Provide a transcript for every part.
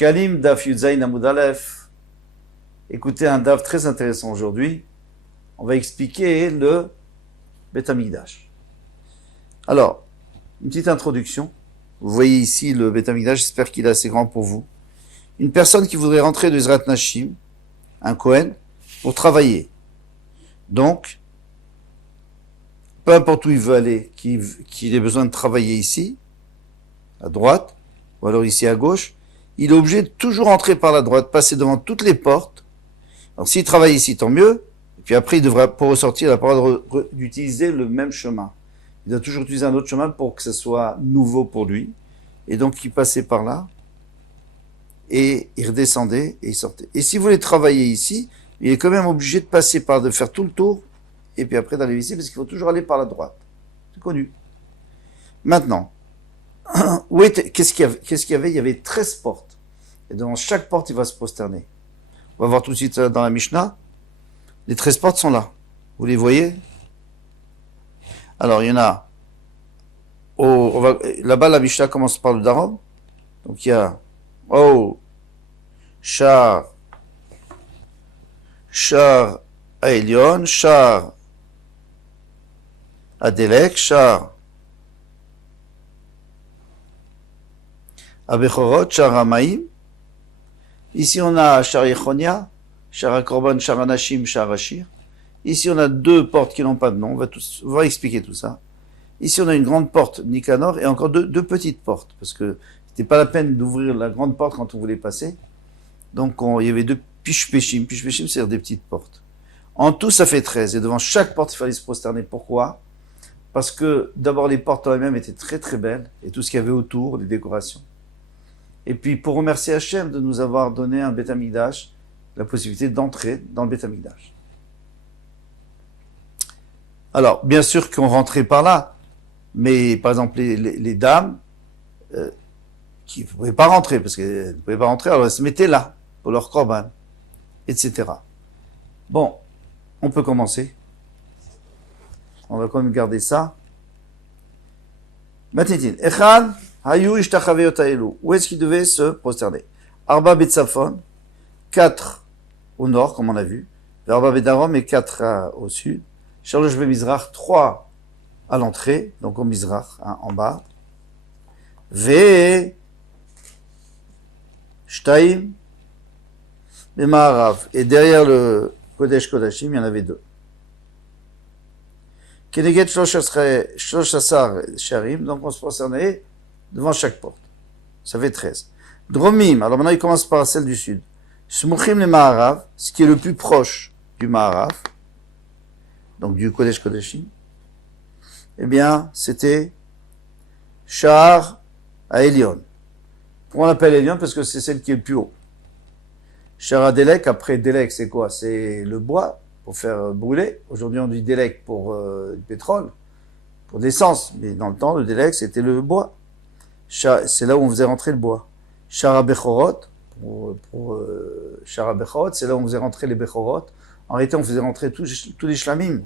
Shkalim Daf Yudzaïn Amud Aleph. Écoutez un daf très intéressant aujourd'hui. On va expliquer le Beth Amikdash. Alors, une petite introduction. Vous voyez ici le Beth Amikdash, j'espère qu'il est assez grand pour vous. Une personne qui voudrait rentrer de Zrat Nashim, un Kohen, pour travailler. Donc, peu importe où il veut aller, qu'il ait besoin de travailler ici, à droite, ou alors ici à gauche, il est obligé de toujours entrer par la droite, passer devant toutes les portes. Alors s'il travaille ici, tant mieux. Et puis après, il devra, pour ressortir, il n'a pas le droit d'utiliser le même chemin. Il doit toujours utiliser un autre chemin pour que ce soit nouveau pour lui. Et donc, il passait par là, et il redescendait, et il sortait. Et si vous voulez travailler ici, il est quand même obligé de faire tout le tour, et puis après d'aller ici, parce qu'il faut toujours aller par la droite. C'est connu. Maintenant, qu'est-ce qu'il y avait? Il y avait 13 portes. Et devant chaque porte, il va se prosterner. On va voir tout de suite dans la Mishnah. Les 13 portes sont là. Vous les voyez? Alors, il y en a. Là-bas, la Mishnah commence par le Darom. Donc, il y a Shar Aelion, Shar Adelek, Shar Abechorot, Shar Hamaim. Ici, on a Shar Yechonia, Shar HaKorban, Shar Anashim, Shar Ashir. Ici, on a deux portes qui n'ont pas de nom. On va expliquer tout ça. Ici, on a une grande porte, Nicanor, et encore deux petites portes, parce que c'était pas la peine d'ouvrir la grande porte quand on voulait passer. Donc, il y avait deux Pishpeshim. Pishpeshim, c'est des petites portes. En tout, ça fait 13. Et devant chaque porte, il fallait se prosterner. Pourquoi? Parce que, d'abord, les portes en elles-mêmes étaient très très belles, et tout ce qu'il y avait autour, les décorations. Et puis, pour remercier Hachem de nous avoir donné un Beth Amikdash, la possibilité d'entrer dans le Beth Amikdash. Alors, bien sûr qu'on rentrait par là, mais par exemple, les dames, qui ne pouvaient pas rentrer, parce qu'elles ne pouvaient pas rentrer, alors elles se mettaient là, pour leur korban, etc. Bon, on peut commencer. On va quand même garder ça. Matitin. Echad, hayu ishtachaveyot haelu. Où est-ce qu'il devait se prosterner? Arba betzafon, 4 au nord, comme on a vu. Arba bedarom et 4 au sud. Shalosh bemizrach, 3 à l'entrée, donc au mizrach, en bas. Ve shtaim bemaharav. Et derrière le Kodesh Kodashim, il y en avait 2. Keneget shloshasar sharim, donc on se prosternait devant chaque porte. Ça fait 13. Dromim, alors maintenant il commence par celle du sud. Smuchim le Maharav, ce qui est le plus proche du Maharav, donc du Kodesh Kodashim, eh bien, c'était Shar Aelion. Pourquoi on l'appelle Elion? Parce que c'est celle qui est le plus haut. Shar Adelek, après Delek, c'est quoi? C'est le bois pour faire brûler. Aujourd'hui, on dit Delek pour du pétrole, pour l'essence. Mais dans le temps, le Delek, c'était le bois. C'est là où on faisait rentrer le bois. Shara Bechorot, Shara Bechorot, c'est là où on faisait rentrer les Bechorot. En réalité, on faisait rentrer tous les shlamim.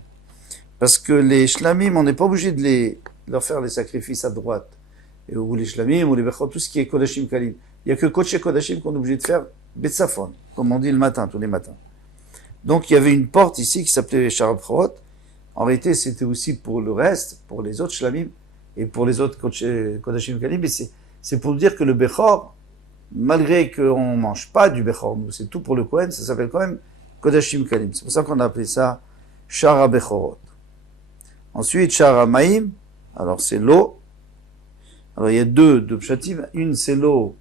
Parce que les shlamim, on n'est pas obligé de leur faire les sacrifices à droite. Ou les shlamim, ou les Bechorot, tout ce qui est Kodashim Kalim. Il n'y a que Kodesh Kodashim qu'on est obligé de faire Betsafon, comme on dit le matin, tous les matins. Donc, il y avait une porte ici qui s'appelait Shara Bechorot. En réalité, c'était aussi pour le reste, pour les autres shlamim, et pour les autres Kodashim Kalim, mais c'est pour dire que le Bechor, malgré qu'on ne mange pas du Bechor, c'est tout pour le Kohen, ça s'appelle quand même Kodashim Kalim. C'est pour ça qu'on a appelé ça Shara Bechorot. Ensuite, Shara Maïm, alors c'est l'eau. Alors il y a deux pshatim. Une, c'est l'eau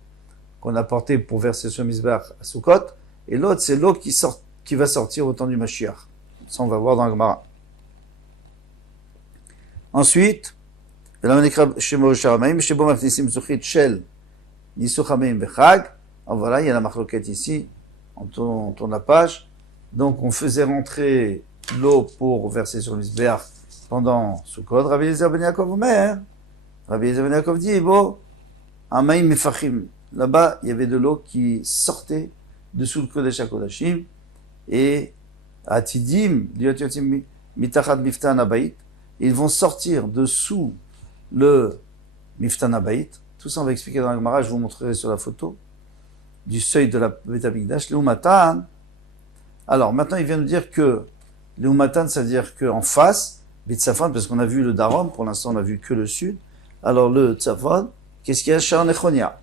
qu'on a portée pour verser sur Mizbeach à Sukkot, et l'autre, c'est l'eau qui va sortir au temps du Mashiach. Ça, on va voir dans le Gemara. Ensuite, alors voilà, il y a la marloquette ici. On tourne la page. Donc, on faisait rentrer l'eau pour verser sur le Mizbeach pendant Sukkot. Rabbi Eliezer ben Yaakov Omer. Rabbi Eliezer ben Yaakov dit, bon, Amaim Mefachim. Là-bas, il y avait de l'eau qui sortait dessous le Kodesh HaKodashim. Et Atidim, Mitachat Miftan Abayit. Ils vont sortir dessous le Miftan Abayit. Tout ça, on va expliquer dans la Gemara, je vous montrerai sur la photo. du seuil de la Beth Amikdash, Leumatan. Alors, maintenant, il vient nous dire que Leumatan, ça veut dire qu'en face, Bitsafon, parce qu'on a vu le Darom, pour l'instant, on a vu que le sud. Alors, le Tzafon, qu'est-ce qu'il y a? Shar Nechonia.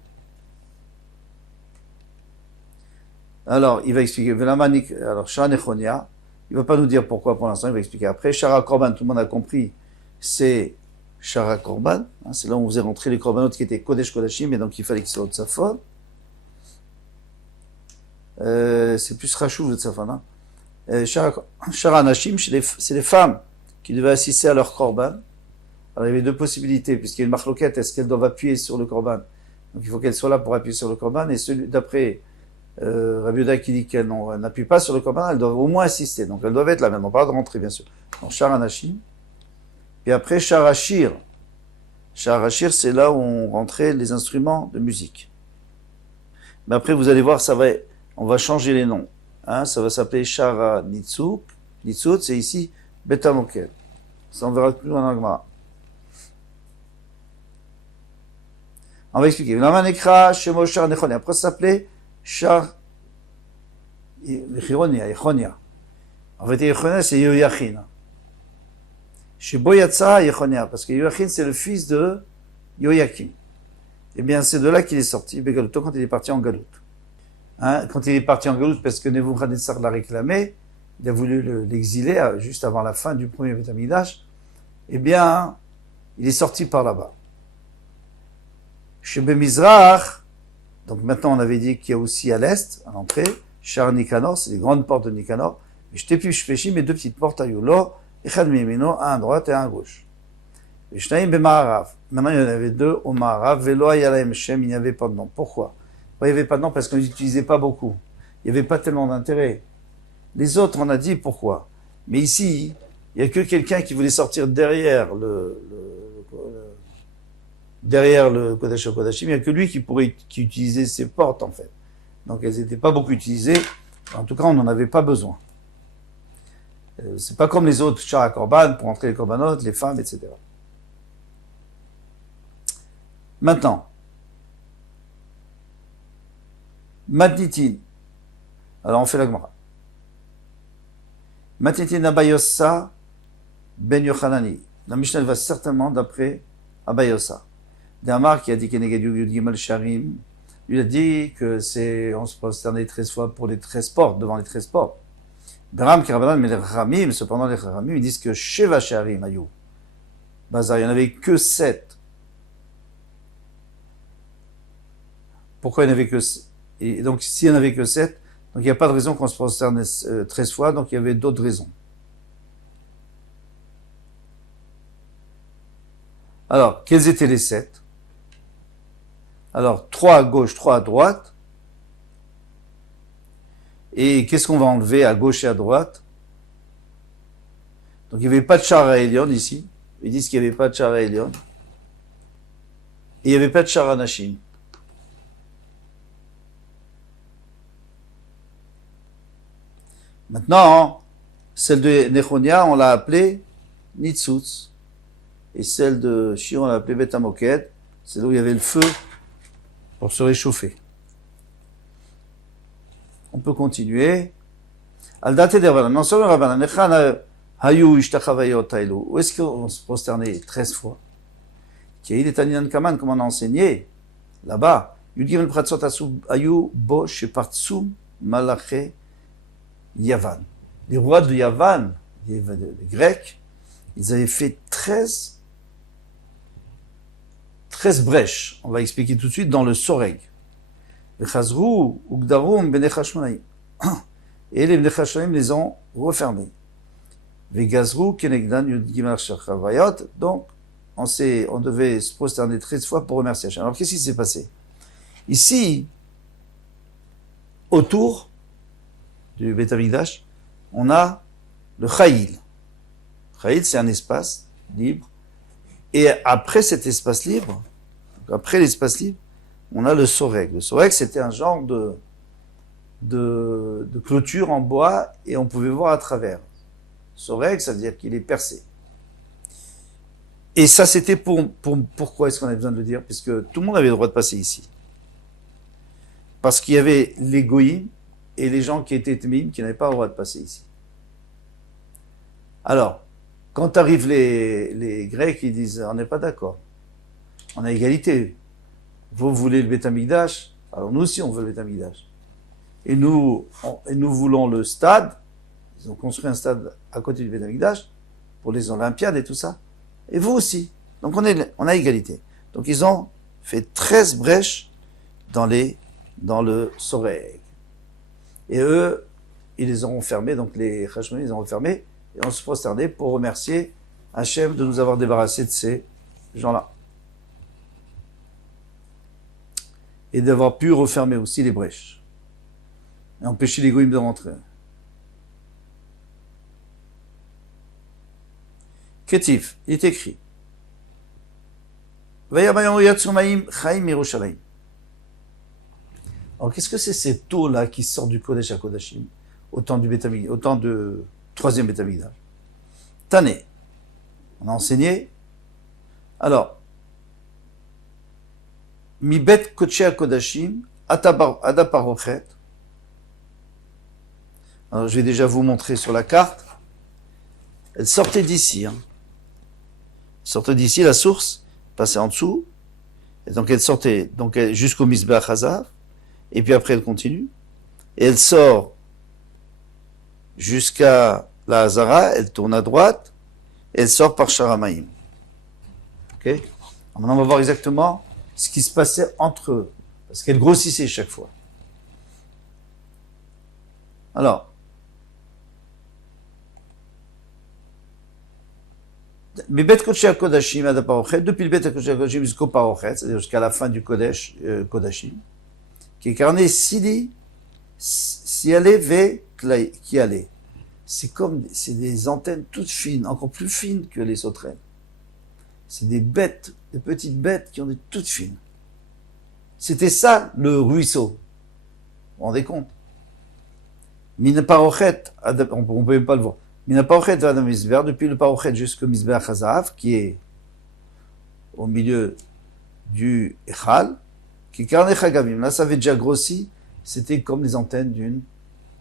Alors, il va expliquer. Alors, Shar Nechonia, il va pas nous dire pourquoi pour l'instant, il va expliquer après. Shara Korban, tout le monde a compris, c'est Shara Korban. Hein, c'est là où on faisait rentrer les Korbanot qui étaient Kodesh Kodashim, et donc il fallait que ce soit au Tzafon. C'est plus Rachouv le Tzafon. Hein. Shara Nashim, c'est les femmes qui devaient assister à leur Korban. Alors, il y avait deux possibilités, puisqu'il y a une marloquette, est-ce qu'elles doivent appuyer sur le Korban? Donc, il faut qu'elles soient là pour appuyer sur le Korban, et celui d'après Rabbi Yehuda qui dit qu'elles n'appuient pas sur le Korban, elles doivent au moins assister. Donc, elles doivent être là maintenant, pas de rentrer, bien sûr. Donc, Shara Nashim. Et après, Shara Shir. Shara Shir, c'est là où on rentrait les instruments de musique. Mais après, vous allez voir, on va changer les noms. Hein, ça va s'appeler Shara Nitzuk. Nitzuk, c'est ici Bet HaMoked. Ça, on verra plus loin dans la Gemara. On va expliquer. Après, ça s'appelait Shar Yechonia. En fait, Yechonia, c'est Yoyachin. Chez Boyatsa, Yechonia, parce que Yoyachin, c'est le fils de Yoyakim. Eh bien, c'est de là qu'il est sorti, Begaluto, quand il est parti en Galoute. Hein, quand il est parti en Galoute, parce que Nebuchadnezzar l'a réclamé, il a voulu l'exiler juste avant la fin du premier Beth Amikdash, eh bien, il est sorti par là-bas. Chez Bemizrach, donc maintenant on avait dit qu'il y a aussi à l'est, à l'entrée, Shar Nikanor, c'est les grandes portes de Nikanor, et je t'ai pu shpeshim, mes deux petites portes à Yulo, Echad Mimino, un à droite et un à gauche. Et Shnaim Bemaharav, maintenant il y en avait deux au Maharav, Velo Ayalaim Shem, il n'y avait pas de nom. Pourquoi? Il n'y avait pas de nom parce qu'on n'utilisait pas beaucoup. Il n'y avait pas tellement d'intérêt. Les autres, on a dit pourquoi. Mais ici, il n'y a que quelqu'un qui voulait sortir derrière le Kodesh Kodashim, il n'y a que lui qui utilisait ces portes, en fait. Donc, elles n'étaient pas beaucoup utilisées. En tout cas, on n'en avait pas besoin. C'est pas comme les autres Shara Korban, pour entrer les Korbanot, les femmes, etc. Maintenant, Matnitin. Alors, on fait la Gemara. Matnitin Abayosa Ben Yochanani. La Mishnah va certainement d'après Abayosa. Damar qui a dit Keneged Yud Gimel Sharim, il a dit que on se prosternait 13 fois pour les 13 portes, devant les 13 portes. Dram Kirabanan, mais les Ramim, cependant les Ramim, ils disent que Sheva Sharim Ayou. Bazar, il n'y en avait que 7. Pourquoi il n'y en avait que 7? Et donc, s'il n'y en avait que 7, donc il n'y a pas de raison qu'on se prosterne 13 fois, donc il y avait d'autres raisons. Alors, quels étaient les 7? Alors, 3 à gauche, 3 à droite. Et qu'est-ce qu'on va enlever à gauche et à droite? Donc, il n'y avait pas de Shara Elion ici. Ils disent qu'il n'y avait pas de Shara Elion. Et il n'y avait pas de Shara Nashim. Maintenant, celle de Nechonia, on l'a appelée Nitzutz. Et celle de Shir, on l'a appelée Bet HaMoked. C'est là où il y avait le feu pour se réchauffer. On peut continuer. Al-Date de Rabbanan. Non seulement Rabbanan. Nechan Hayu Ishtachavayot Taïlu. Où est-ce qu'on se prosternait 13 fois? Qui est Taninan Kaman, comme on a enseigné là-bas. Yudgim Pratsot Hayu Bo Shepartsum Malaché Yavan. Les rois de Yavan, les Grecs, ils avaient fait 13 brèches. On va expliquer tout de suite dans le Soreg. Et les Bnei les ont refermés. Donc, on devait se prosterner 13 fois pour remercier Hachem. Alors, qu'est-ce qui s'est passé? Ici, autour du Beth Amikdash, on a le Chayil. Chayil, c'est un espace libre. Et après cet espace libre, après l'espace libre, on a le Soreg. Le Soreg, c'était un genre de clôture en bois et on pouvait voir à travers. Soreg, ça veut dire qu'il est percé. Et ça, c'était pourquoi est-ce qu'on avait besoin de le dire? Puisque tout le monde avait le droit de passer ici. Parce qu'il y avait les goïms et les gens qui étaient témim qui n'avaient pas le droit de passer ici. Alors, quand arrivent les Grecs, ils disent, on n'est pas d'accord. On a égalité. Vous voulez le Beth Amikdash, alors nous aussi on veut le Beth Amikdash. Et nous voulons le stade. Ils ont construit un stade à côté du Beth Amikdash pour les Olympiades et tout ça. Et vous aussi. Donc on a égalité. Donc ils ont fait 13 brèches dans le Soreg. Et eux, ils les ont fermés, donc les Hashmonim, ils ont fermés, et on se prosternait pour remercier Hachem de nous avoir débarrassés de ces gens-là. Et d'avoir pu refermer aussi les brèches. Et empêcher les goïms de rentrer. Ketif, il est écrit. Alors qu'est-ce que c'est cette eau-là qui sort du Kodesh à Kodashim, au temps du troisième Beth Amikdash? Tané. On a enseigné. Alors, Mi bet Kodesh Kodashim, Ada Parochet. Alors, je vais déjà vous montrer sur la carte. Elle sortait d'ici. Elle sortait d'ici, la source, passait en dessous. Et donc, elle sortait jusqu'au Mizbeach Hazav. Et puis après, elle continue. Et elle sort jusqu'à la Hazara. Elle tourne à droite. Et elle sort par Sharamaim. Ok? Alors maintenant, on va voir exactement ce qui se passait entre eux. Parce qu'elle grossissait chaque fois. Alors, depuis le Bet Kodashim jusqu'au Parochet, c'est-à-dire jusqu'à la fin du Kodesh, Kodashim, qui est incarné Sidi, Sialé, Ve, Kialé. C'est des antennes toutes fines, encore plus fines que les sauterelles. C'est des petites bêtes qui ont des toutes fines. C'était ça, le ruisseau. Vous vous rendez compte? Mina Parochet, on ne peut même pas le voir. Mina Parochet va dans Mizbeach, depuis le Parochet jusqu'au Mizbeach Hazav, qui est au milieu du Echal, qui carne Chagavim. Là, ça avait déjà grossi, c'était comme les antennes d'une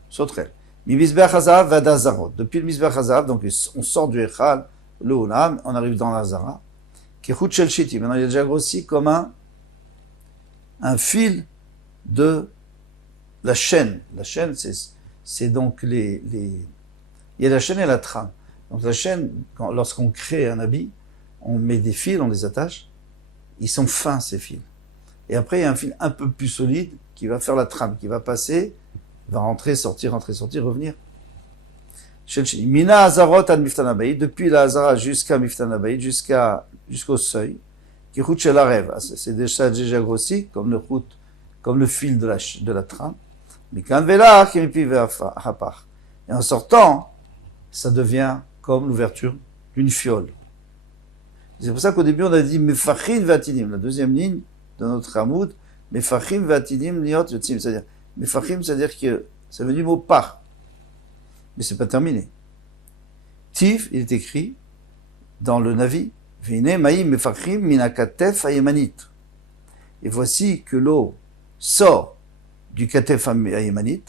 sauterelle. Mi Mizbeach Hazav va d'Azarot. Depuis le Mizbeach Hazav, donc on sort du Echal, le Olam, on arrive dans l'Azara, qui est Chut Shel Shiti. Maintenant, il a déjà grossi comme un fil de la chaîne. La chaîne, c'est donc il y a la chaîne et la trame. Donc la chaîne, lorsqu'on crée un habit, on met des fils, on les attache. Ils sont fins, ces fils. Et après, il y a un fil un peu plus solide qui va faire la trame, qui va passer, va rentrer, sortir, revenir. Mina Hazarot ad Miftan Habayit, depuis la Hazara jusqu'à Miftan Habayit, jusqu'au seuil, qui route chez la rêve. C'est déjà grossi, comme le fil de la trame. Mais quand Vela, qui Hapar. Et en sortant, ça devient comme l'ouverture d'une fiole. C'est pour ça qu'au début, on a dit Mefachim Vatinim, la deuxième ligne de notre Hamoud, Mefachim Vatinim Liot Yotzim. C'est-à-dire, Mefachim, c'est-à-dire que ça veut dire mot par. Mais c'est pas terminé. Tif, il est écrit dans le Navi, Vine Maïm Mefachim Minakatef Ayemanit. Et voici que l'eau sort du Katef Ayemanit.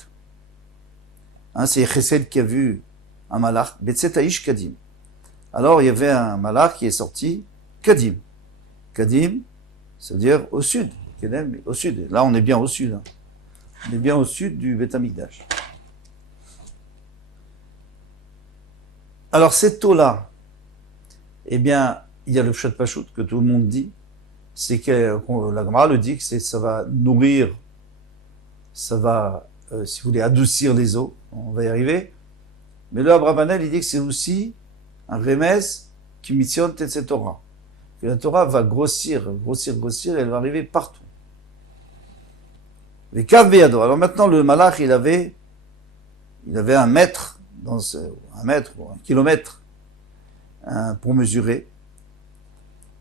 C'est Chesed qui a vu un malach, Betsetaïsh Kadim. Alors il y avait un malach qui est sorti, Kadim. Kadim, ça veut dire au sud. Au sud. Là on est bien au sud. On est bien au sud du Beth Amikdash. Alors cette eau-là, eh bien, il y a le Pshat Pachout que tout le monde dit, c'est que la Gemara le dit que ça va nourrir, ça va, si vous voulez, adoucir les eaux. On va y arriver. Mais le Abravanel, il dit que c'est aussi un remez qui missionne cette Torah. Que la Torah va grossir, et elle va arriver partout. Les Kaveyado. Alors maintenant, le Malach, il avait un mètre, ou un kilomètre, pour mesurer.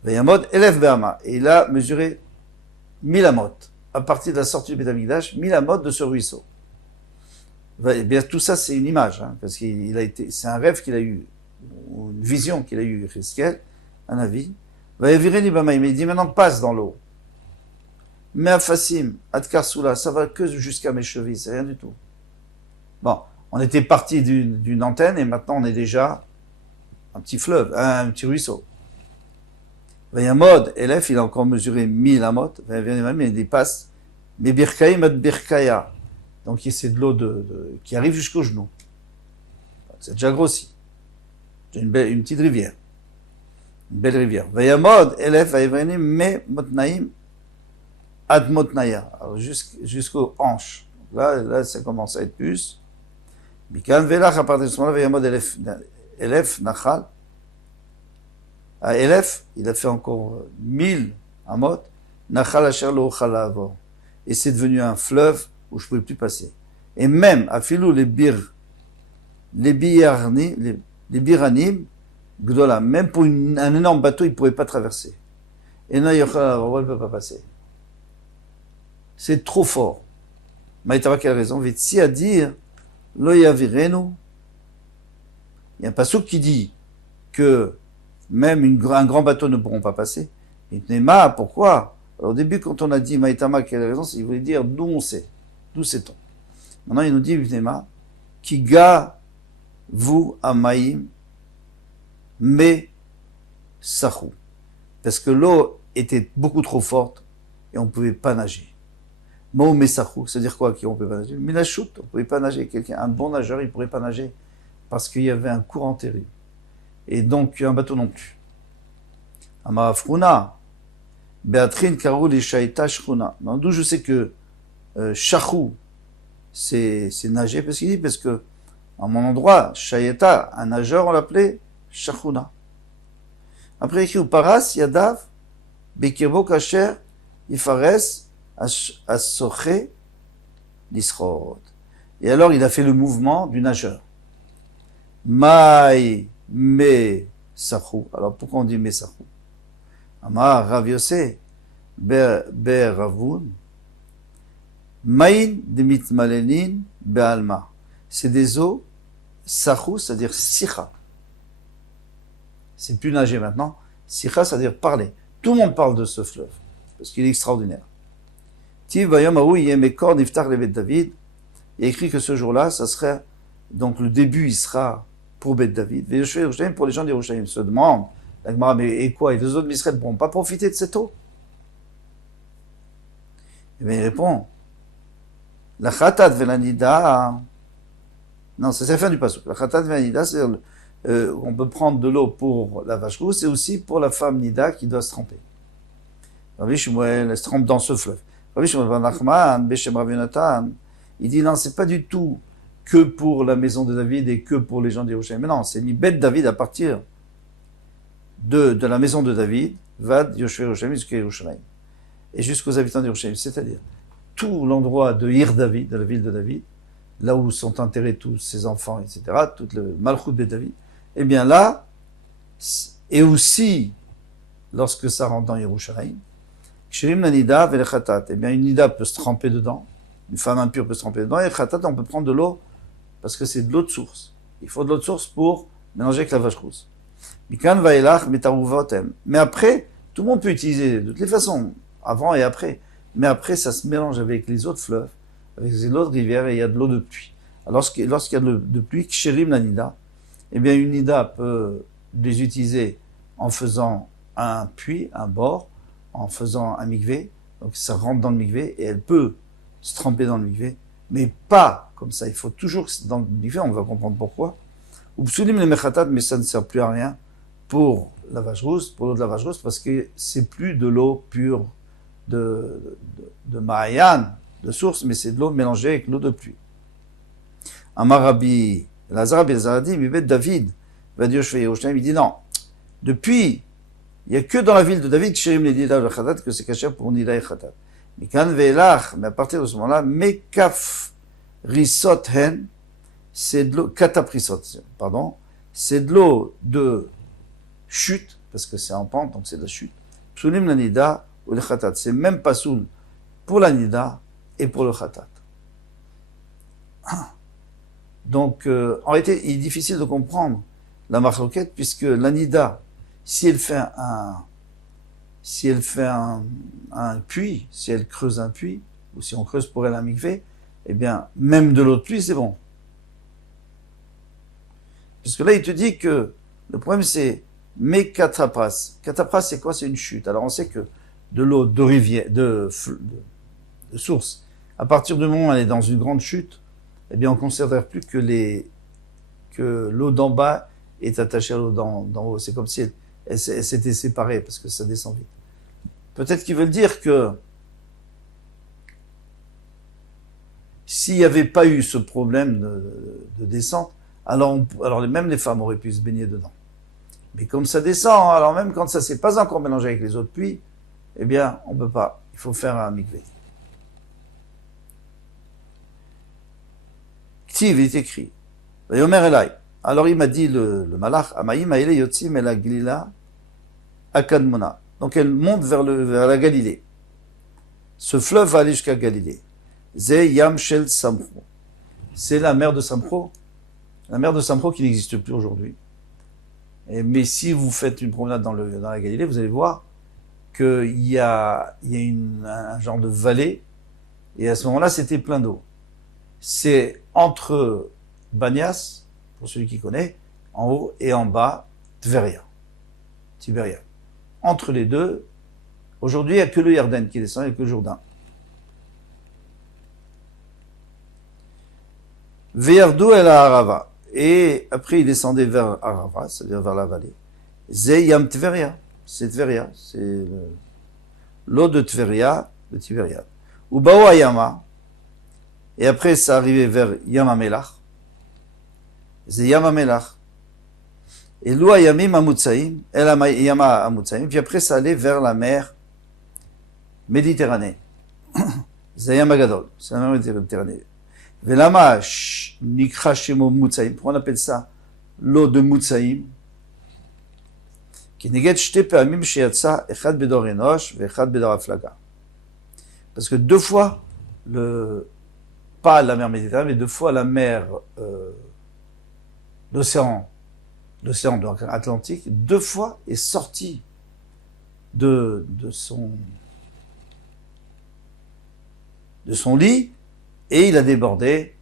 Veyamod, Elef Behama. Et il a mesuré 1000 amot. À partir de la sortie du Beth Amikdash, 1000 amot de ce ruisseau. Eh bien, tout ça, c'est une image, parce c'est un rêve qu'il a eu, ou une vision qu'il a eu, Chizkiel, un avis. Mais il dit maintenant passe dans l'eau. Me'afasim, ad karsula, ça va que jusqu'à mes chevilles, c'est rien du tout. Bon, on était parti d'une antenne et maintenant on est déjà un petit fleuve, un petit ruisseau. Vayamod, Elef, il a encore mesuré 1000 amot, mais il dépasse, mais birkaim ad birkaya. Donc c'est de l'eau qui arrive jusqu'au genou. C'est déjà grossi. C'est une petite rivière. Une belle rivière. Vayamod, Elef, Vayavrenim, me motnaim, ad motnaya. Alors jusqu'aux hanches. Là, ça commence à être plus. Mikan velach, à partir de ce moment-là, Vayamod, Elef, nachal. À Elef, il a fait encore 1000 amot, nachal asher lo chalavo. Et c'est devenu un fleuve où je ne pouvais plus passer. Et même, à Filou, les biranim, gdola, même pour un énorme bateau, il ne pouvait pas traverser. Et non, il ne peut pas passer. C'est trop fort. Maïtava, quelle raison? Vitsi à dire, lo yavirenu. Il y a un passouk qui dit que même un grand bateau ne pourront pas passer. Et Pneuma, pourquoi? Alors, au début, quand on a dit Maïtama, quelle raison? Il voulait dire d'où on sait. D'où sait-on? Maintenant, il nous dit Pneuma, qui ga vous amaïm me sahou. Parce que l'eau était beaucoup trop forte et on ne pouvait pas nager. Mo me sahou, c'est-à-dire quoi qu'on ne pouvait pas nager? Minachut, on ne pouvait pas nager. Un bon nageur, il ne pourrait pas nager parce qu'il y avait un courant terrible. Et donc un bateau non plus. Amarafruna, Beatrin Karou les Shaita Shruna. D'où je sais que Shachou, c'est nager, parce qu'il dit, parce que à mon endroit, Shaita, un nageur, on l'appelait Shachuna. Après écrit Paras, Yadav, Bekirbo Kacher, Ifares, Asoche, Lisrot. Et alors il a fait le mouvement du nageur. Maï, me sachou. Alors pourquoi on dit me sachou? Amar Rav Yosef ber Ravun Maïn de mitmalenin be'alma. C'est des eaux sachou, c'est-à-dire sicha. C'est plus nager maintenant. Sicha, c'est-à-dire parler. Tout le monde parle de ce fleuve parce qu'il est extraordinaire. Tiv bayom haou yemekor niftar levet David. Il est écrit que ce jour-là, ça serait donc le début, il sera pour Beth David. Pour les gens d'Yerushalayim se demandent, mais et quoi? Et les autres d'Israël ne pourront pas profiter de cette eau? Et bien il répond, la chatat velanida, non, c'est la fin du passage. La chatat velanida, c'est-à-dire on peut prendre de l'eau pour la vache rousse et aussi pour la femme nida qui doit se tremper. Rabbi Shmuel, elle se trempe dans ce fleuve. Rabbi Shmuel ben Nachman, Beshem Rav Yonatan, il dit non, c'est pas du tout que pour la maison de David et que pour les gens d'Yerushalayim. Mais non, c'est mis Beth David à partir de la maison de David, Vad Yerushalayim jusqu'à Yerushalayim. Et jusqu'aux habitants d'Yerushalayim. C'est-à-dire, tout l'endroit de Ir David, de la ville de David, là où sont enterrés tous ses enfants, etc., tout le Malchut de David, eh bien là, et aussi, lorsque ça rentre dans Yerushalayim, Kshirim la Nida ve le Khatat, eh bien une Nida peut se tremper dedans, une femme impure peut se tremper dedans, et le Khatat, on peut prendre de l'eau parce que c'est de l'eau de source. Il faut de l'eau de source pour mélanger avec la vache rousse. Mikan vaïlach metaruvotem. Mais après, tout le monde peut utiliser de toutes les façons, avant et après. Mais après, ça se mélange avec les autres fleuves, avec les autres rivières, et il y a de l'eau de pluie. Alors, lorsqu'il y a de pluie, kshérim la nida, eh bien, une nida peut les utiliser en faisant un puits, un bord, en faisant un mikvé. Donc, ça rentre dans le mikvé, et elle peut se tremper dans le mikvé, mais pas comme ça. Il faut toujours, dans le mikvé, on va comprendre pourquoi. Ou psulim le mechatat, mais ça ne sert plus à rien pour la vache rousse, pour l'eau de la vache rousse, parce que c'est plus de l'eau pure de Mahayan, de source, mais c'est de l'eau mélangée avec l'eau de pluie. Amar Rabbi Lazar Bezaradi, Mibet David, va dire il dit non. Depuis, il n'y a que dans la ville de David, que c'est caché pour Nida et Khatat. Mais à partir de ce moment-là, Mekaf Risot Hen, c'est de l'eau, Kataprisot, pardon, c'est de l'eau de chute, parce que c'est en pente, donc c'est de la chute. Psulim la Nida ou le Khatat, c'est même pas soul pour la Nida et pour le Khatat. Donc, en réalité, il est difficile de comprendre la marloquette, puisque la Nida, si elle fait si elle fait un puits, si elle creuse un puits, ou si on creuse pour elle un mikvé, eh bien, même de l'eau de pluie, c'est bon. Parce que là, il te dit que le problème, c'est mes catapras. Catapras, c'est quoi? C'est une chute. Alors, on sait que de l'eau de rivière, de source, à partir du moment où elle est dans une grande chute, eh bien, on ne considère plus que l'eau d'en bas est attachée à l'eau d'en haut. C'est comme si elle s'était séparée, parce que ça descend vite. Peut-être qu'ils veulent dire que s'il n'y avait pas eu ce problème de descente, alors même les femmes auraient pu se baigner dedans. Mais comme ça descend, alors même quand ça ne s'est pas encore mélangé avec les autres pluies, eh bien, on ne peut pas. Il faut faire un mikvé. Ktiv, il est écrit. Vayomer Elai. Alors il m'a dit le malach, Amaïm Aïle Yotzim El Glila Akadmona. Donc elle monte vers la Galilée. Ce fleuve va aller jusqu'à Galilée. Ze Yam Shel Samro. C'est la mer de Samro. La mer de Samro qui n'existe plus aujourd'hui. Mais si vous faites une promenade dans la Galilée, vous allez voir qu'il y a un genre de vallée. Et à ce moment-là, c'était plein d'eau. C'est entre Banias, pour celui qui connaît, en haut, et en bas, Tveria. Tibéria. Entre les deux, aujourd'hui, il n'y a que le Yarden qui descend, il n'y a que le Jourdain. Ve'yardu el Arava. Et après, il descendait vers Arava, c'est-à-dire vers la vallée. Ze Yam Tveria. C'est Tveria. C'est l'eau de Tveria, de Tibéria. Ubao Ayama. Et après, ça arrivait vers Yamamelach. C'est Yamamelach. Et l'eau Ayamim Amutsaïm, El Yama Amutsaïm. Puis après, ça allait vers la mer Méditerranée. C'est Yamagadol. C'est la mer Méditerranée. Velama Nikra Shemo Mutsaïm. Pourquoi on appelle ça l'eau de Mutsaïm? Qui neget shte pe'amim sheyatsa echad bedor enosh ve'echad bedor aflaga. Parce que deux fois, pas la mer Méditerranée, mais deux fois la mer, l'océan donc Atlantique, deux fois est sorti de son lit et il a débordé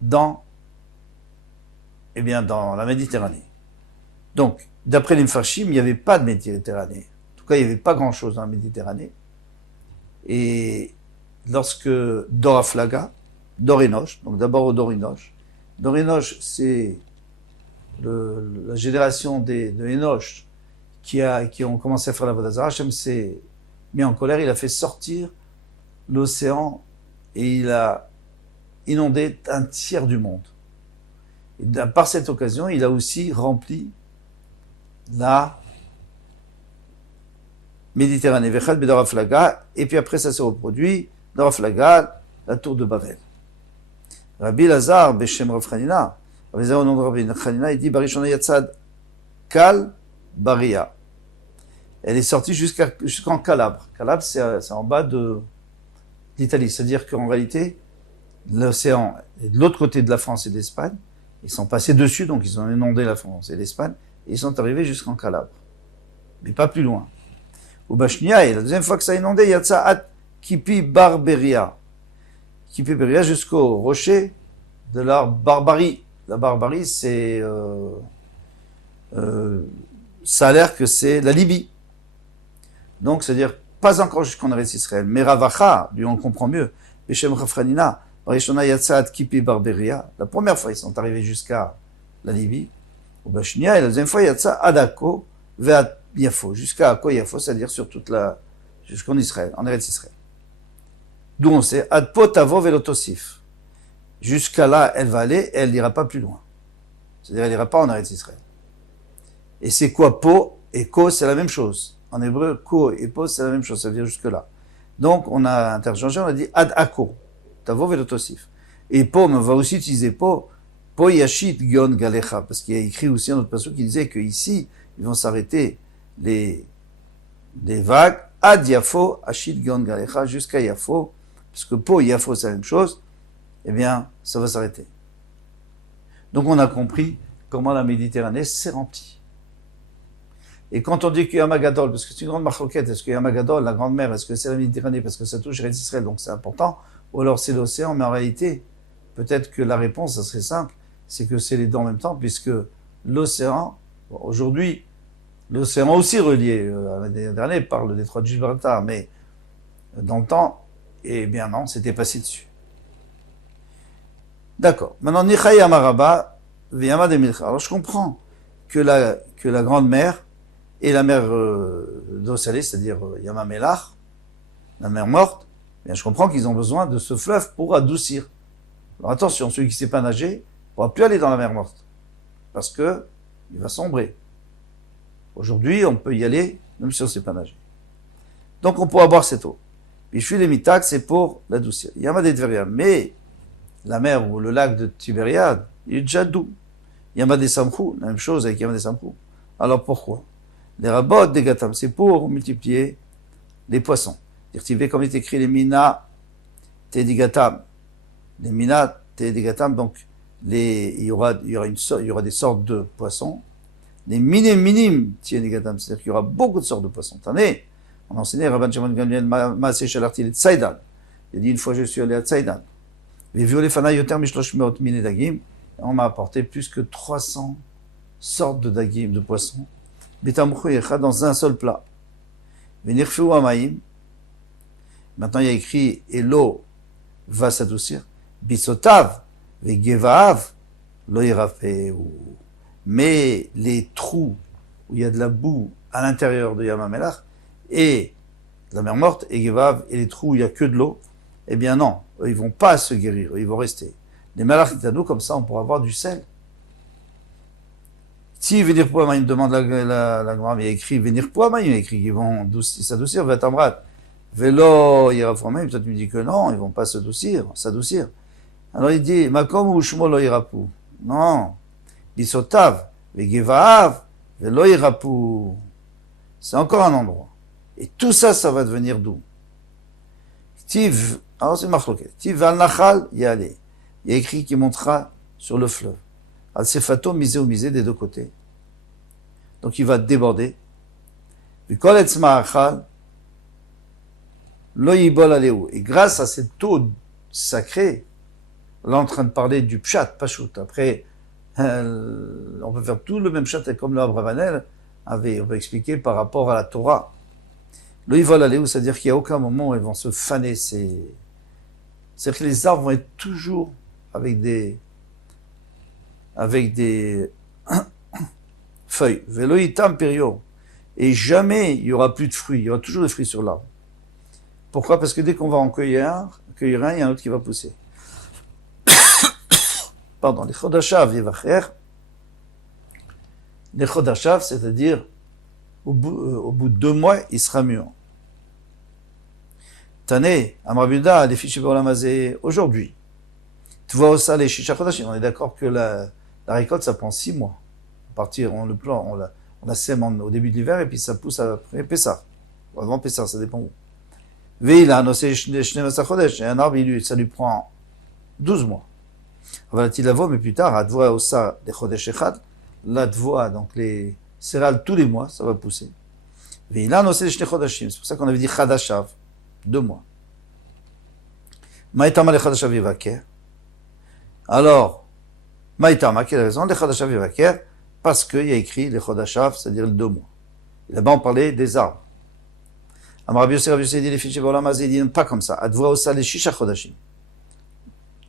dans la Méditerranée. Donc, d'après les Mfarshim, il n'y avait pas de Méditerranée. En tout cas, il n'y avait pas grand-chose dans la Méditerranée. Et lorsque Doraflaga, Dorinoche, donc d'abord au Dorinoche, c'est la génération de Enoch qui ont commencé à faire la Vodazara. Hachem s'est mis en colère, il a fait sortir l'océan et il a inondé un tiers du monde. Et par cette occasion, il a aussi rempli la Méditerranée, Vechad Bedoraflaga, et puis après ça s'est reproduit, Doraflaga, la tour de Babel. Rabbi Lazar, Beshem Rav Chanina, Rabbi Lazar au nom de Rabbi Chanina, il dit Barishona Yatzad Kal Baria. Elle est sortie jusqu'en Calabre. Calabre, c'est en bas d'Italie. C'est-à-dire qu'en réalité, l'océan est de l'autre côté de la France et de l'Espagne. Ils sont passés dessus, donc ils ont inondé la France et l'Espagne, et ils sont arrivés jusqu'en Calabre. Mais pas plus loin. Au Bachnia, et la deuxième fois que ça a inondé, Yatsaat Kipi Barberia. Kipi Barberia jusqu'au rocher de la Barbarie. La Barbarie, c'est ça a l'air que c'est la Libye. Donc, c'est-à-dire, pas encore jusqu'en Eretz Israël. Mais Ravacha, lui on comprend mieux. Beshem Rafranina, Barishona Yatsaat Kipi Barberia. La première fois, ils sont arrivés jusqu'à la Libye. Au Bachnia, et la deuxième fois, Yatsa Adako, Veat Yafo, jusqu'à Akko Yafo, c'est-à-dire sur jusqu'en Israël, en Eretz Israël. D'où on sait, Ad Potavo Velotosif. Jusqu'à là, elle va aller, et elle n'ira pas plus loin. C'est-à-dire, elle n'ira pas en Eretz Israël. Et c'est quoi Po et Ko, c'est la même chose. En hébreu, Ko et Po, c'est la même chose, ça veut dire jusque-là. Donc, on a interchangé, on a dit Ad Akko, Tavo Velotosif. Et Po, on va aussi utiliser Po Yashit Gion Galecha, parce qu'il y a écrit aussi un autre passage qui disait qu'ici, ils vont s'arrêter les vagues, Ad Yafo, Ashit Gion Galecha, jusqu'à Yafo, parce que Po et Yafo, c'est la même chose, eh bien, ça va s'arrêter. Donc on a compris comment la Méditerranée s'est remplie. Et quand on dit qu'il y a Magadol, parce que c'est une grande marloquette, est-ce qu'il y a Magadol, la grande mer, est-ce que c'est la Méditerranée, parce que ça touche Israël, donc c'est important, ou alors c'est l'océan, mais en réalité, peut-être que la réponse, ça serait simple, c'est que c'est les deux en même temps, puisque l'océan, bon, aujourd'hui, l'océan aussi relié à l'année dernière par le détroit de Gibraltar, mais dans le temps, eh bien non, c'était passé dessus. D'accord. Maintenant, Nichai Amaraba, Viyama de Milcha. Alors je comprends que la grande mer et la mer d'eau salée, c'est-à-dire Yamamelach, la mer morte, eh bien je comprends qu'ils ont besoin de ce fleuve pour adoucir. Alors attention, celui qui ne sait pas nager ne pourra plus aller dans la mer morte, parce que il va sombrer. Aujourd'hui, on peut y aller, même si on ne sait pas nager. Donc on pourra boire cette eau. Puis je suis les mitak, c'est pour l'adoucir. Yama de Tveria. Mais la mer ou le lac de Tibériade, il est déjà doux. Yama de Samchou, la même chose avec Yama de Samchou. Alors pourquoi? Les rabots des gatam, c'est pour multiplier les poissons. Dirtivé, comme il est écrit, les mina tedigatam. Les mina tedigatam, donc il y aura des sortes de poissons. Les minimes tedigatam, c'est-à-dire qu'il y aura beaucoup de sortes de poissons. Tenez, on a enseigné Rabban Shimon Gamliel Maaseh Shalarti le Tzaidan. Il a dit une fois je suis allé à Tzaidan. On m'a apporté plus que 300 sortes de dagim, de poissons. Dans un seul plat. Maintenant il y a écrit et l'eau va s'adoucir. Bisotav, vegevaav, lo yirafeu. Mais les trous où il y a de la boue à l'intérieur de Yamamelach et de la mer morte, et Gevav, et les trous où il n'y a que de l'eau, eh bien non, eux, ils vont pas se guérir, ils vont rester. Les malach d'eau, comme ça, on pourra avoir du sel. Si venir pour il me demande la grand il a écrit venir pour il a écrit qu'ils vont s'adoucir, Vatamrat. Vélo, Yirafromaim, toi tu me dis que non, ils vont pas s'adoucir. Alors il dit, Makom ou Shmo lo yirapu. Non. Bisotav, Vegevaav, Vélo yirapu. C'est encore un endroit. Et tout ça, ça va devenir doux. Tiv, alors c'est marqué. Tiv al nachal yale. Il y a écrit qui montera sur le fleuve. Al sefato misé ou misé des deux côtés. Donc il va déborder. Vikol etzma achal lo yibol aleu. Et grâce à cette eau sacrée, là on est en train de parler du pshat, pashut. Après, on peut faire tout le même pshat comme le Abravanel avait, on va expliquer par rapport à la Torah. Lo yibol aleu, c'est-à-dire qu'il n'y a aucun moment où ils vont se faner. C'est-à-dire que les arbres vont être toujours avec des feuilles. Veloitam perio. Et jamais il y aura plus de fruits. Il y aura toujours des fruits sur l'arbre. Pourquoi? Parce que dès qu'on va en cueillir un, il y a un autre qui va pousser. Pardon. Les chodashav yevacher. Les chodashav, c'est-à-dire au bout de 2 mois, il sera mûr. Tané, Amrabuda, les fichiers pour l'amazé aujourd'hui. Tu vois ça, les shisha chodashim. On est d'accord que la récolte, ça prend 6 mois. À partir, on le plante, on la sème au début de l'hiver et puis ça pousse après Pessah. Avant Pessah, ça dépend où. Veila, no c'est Shnei Chodesh. Un arbre, ça lui prend 12 mois. Va-t-il la mais plus tard, Advoa Osa de Chodesh Echad, l'Advoa, donc les céréales tous les mois, ça va pousser. Veila, no c'est Shnei Chodashim. C'est pour ça qu'on avait dit Chadashav, 2 mois. Maïtama le Chadashav Yevaker. Alors, Maïtama, quelle raison? Les Chodashav Yevaker, parce qu'il y a écrit les Chodashav, c'est-à-dire les 2 mois. Et là-bas, on parlait des arbres. Amar Yosef dit les fichiers Bolam Azé, il dit pas comme ça. Advoa Osa les Shisha Chodashim.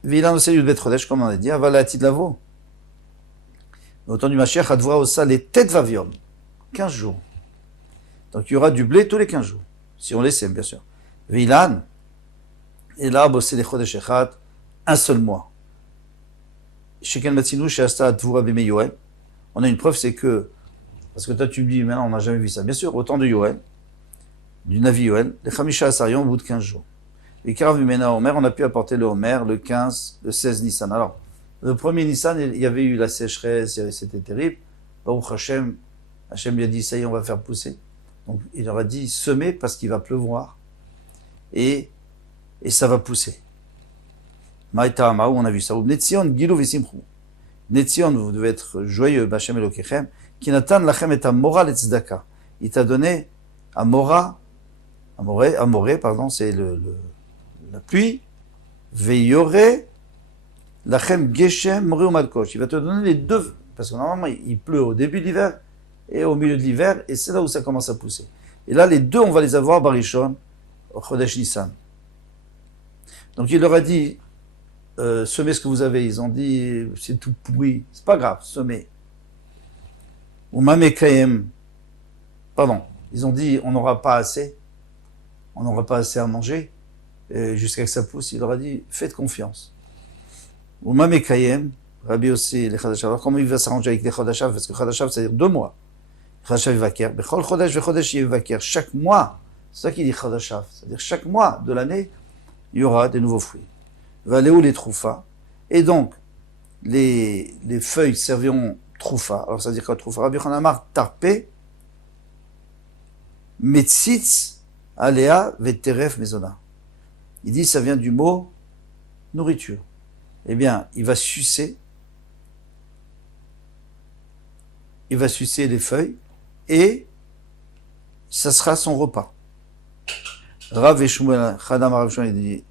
Vilan Osa Yudbet Chodesh, comme on a dit, Avala Atid Lavo. Au temps du Mashiach, Advoa Osa les Tet Vaviom. 15 jours. Donc il y aura du blé tous les 15 jours. Si on les sème, bien sûr. Vilan, et l'arbre, c'est les Chodesh Echad, un seul mois. Shekel Matsinou, Sheasta Advoa Bime Yoel. On a une preuve, c'est que, parce que toi tu me dis, maintenant on n'a jamais vu ça. Bien sûr, au temps de Yoel, du Navi Yoel, les Chamisha Asarion au bout de 15 jours. Et Karav Mena Omer, on a pu apporter le Homer le 15, le 16 Nissan. Alors, le premier Nissan, il y avait eu la sécheresse, c'était terrible. Baruch Hashem, Hashem lui a dit, ça y est, on va faire pousser. Donc, il leur a dit, semez parce qu'il va pleuvoir. Et ça va pousser. Maïta Amaou, on a vu ça. Netzion, Gilou Vesimchou. Netzion, vous devez être joyeux, Bachem Elokechem, qui n'atteint lachem et moral et tzedaka. il t'a donné Amora, Amoré, pardon, c'est la pluie, Veyore, Lachem Geshem, Moré ou Malkosh. Il va te donner les deux, parce que normalement, il pleut au début de l'hiver et au milieu de l'hiver, et c'est là où ça commence à pousser. Et là, les deux, on va les avoir, Barishon, au Chodesh Nissan. Donc il leur a dit, semez ce que vous avez. Ils ont dit, c'est tout pourri. C'est pas grave, semez. Ou Mamekayem, pardon, ils ont dit, on n'aura pas assez. On n'aura pas assez à manger, jusqu'à que ça pousse. Il leur a dit, faites confiance. Ou Mamekayem, Rabbi aussi, les Chadashav. Alors comment il va s'arranger avec les Chadashav? Parce que Chadashav, c'est-à-dire 2 mois. Chadashav Vaker. Bechol Chodesh, Vechodesh Vaker. Chaque mois, c'est ça qu'il dit Chadashav. C'est-à-dire chaque mois de l'année, il y aura des nouveaux fruits. Valéou les troufas. Et donc, les feuilles serviront troufa. Alors, ça veut dire quoi, troufa? Rabbi Chanamar, tarpé, metzitz, aléa, veteref, mezona. Il dit, ça vient du mot nourriture. Eh bien, il va sucer les feuilles, et ça sera son repas. Rav et Shmuel, Chadam Rav Shmuel,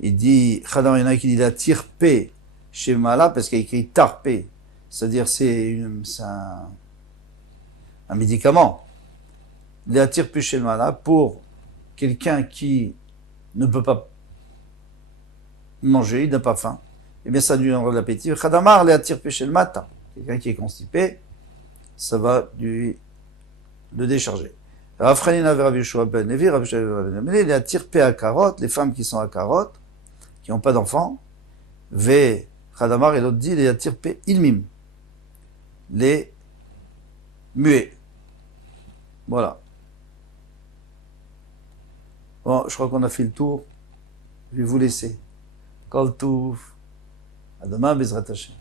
il dit, Chadam, il y en a qui dit la tirpé chez Mala, parce qu'il y a écrit tarpé, c'est-à-dire c'est un médicament. La tirpé chez Mala, pour quelqu'un qui ne peut pas manger, il n'a pas faim, eh bien ça lui donnera de l'appétit. Chadamar, la tirpé chez le matin, quelqu'un qui est constipé, ça va le décharger. Rafranina vers Rabbi Yeshua ben Levi, Rabbi Yeshua ben Levi, les tirpé à carotte, les femmes qui sont à carotte, qui n'ont pas d'enfants, ve Chadamar, et l'autre dit, les tirpé ilmim, les muets. Voilà. Bon, je crois qu'on a fait le tour. Je vais vous laisser. Kol Touv. À demain, Bezrat Hashem.